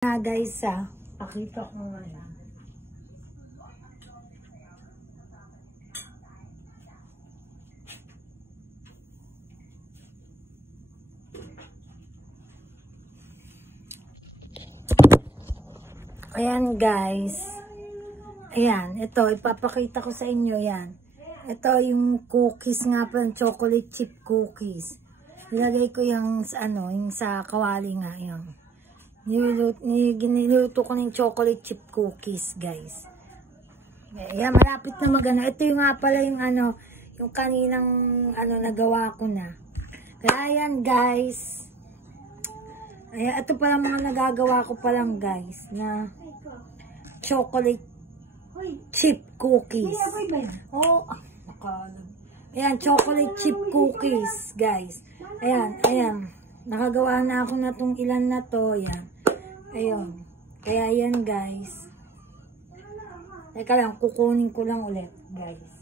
Guys, pakita ko nga lang. Ayan guys. Ayan, ito ipapakita ko sa inyo yan. Ito yung cookies nga pa, chocolate chip cookies. Nilagay ko yung yung sa kawali nga yung. Niluto ko ng chocolate chip cookies, guys. Ayan, malapit na magana. Ito yung nga pala yung yung kaninang nagawa ko na. Kaya yan, guys. Ayan, ito pala mga nagagawa ko pa lang, guys, na chocolate chip cookies. Oh, nakalag. Ayan, chocolate chip cookies, guys. Ayan. Nakagawa na ako na tong ilan na to. Ayan. Ayun. Kaya yan, guys. Teka lang, kukunin ko lang ulit, guys.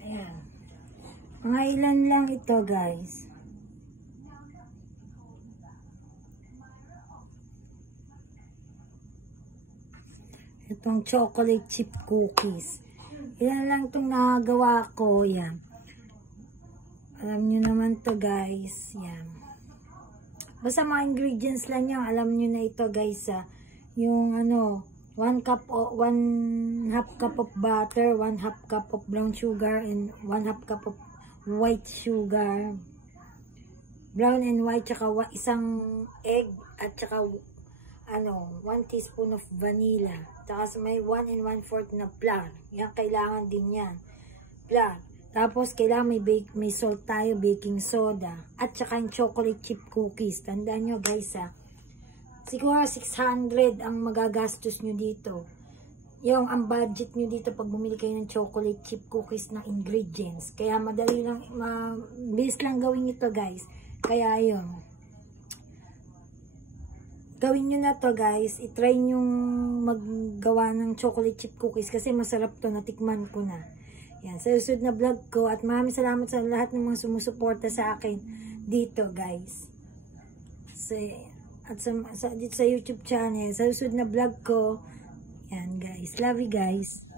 Ayan. Mga ilan lang ito, guys. Itong chocolate chip cookies. Ilan lang itong nagawa ko. Yan. Alam nyo naman to, guys. Yan. Basta mga ingredients lang yan. Alam nyo na ito, guys. Yung 1 half cup of butter, 1 half cup of brown sugar, and 1 half cup of white sugar. Brown and white, tsaka isang egg, at tsaka 1 teaspoon of vanilla. Tsaka may 1 1/4 na flour. Yan, kailangan din yan. Flour. Tapos, kailangan may salt tayo, baking soda. At tsaka yung chocolate chip cookies. Tandaan nyo, guys, siguro 600 ang magagastos nyo dito. Yung ang budget nyo dito pag bumili kayo ng chocolate chip cookies na ingredients. Kaya madali lang, mabilis lang gawin ito, guys. Kaya yun. Gawin nyo na to, guys. I-try nyo maggawa ng chocolate chip cookies kasi masarap to. Natikman ko na. Yan, sa susunod na vlog ko. At maraming salamat sa lahat ng mga sumusuporta sa akin dito, guys. At dito sa YouTube channel. Sa susunod na vlog ko. Yan, guys. Love you, guys.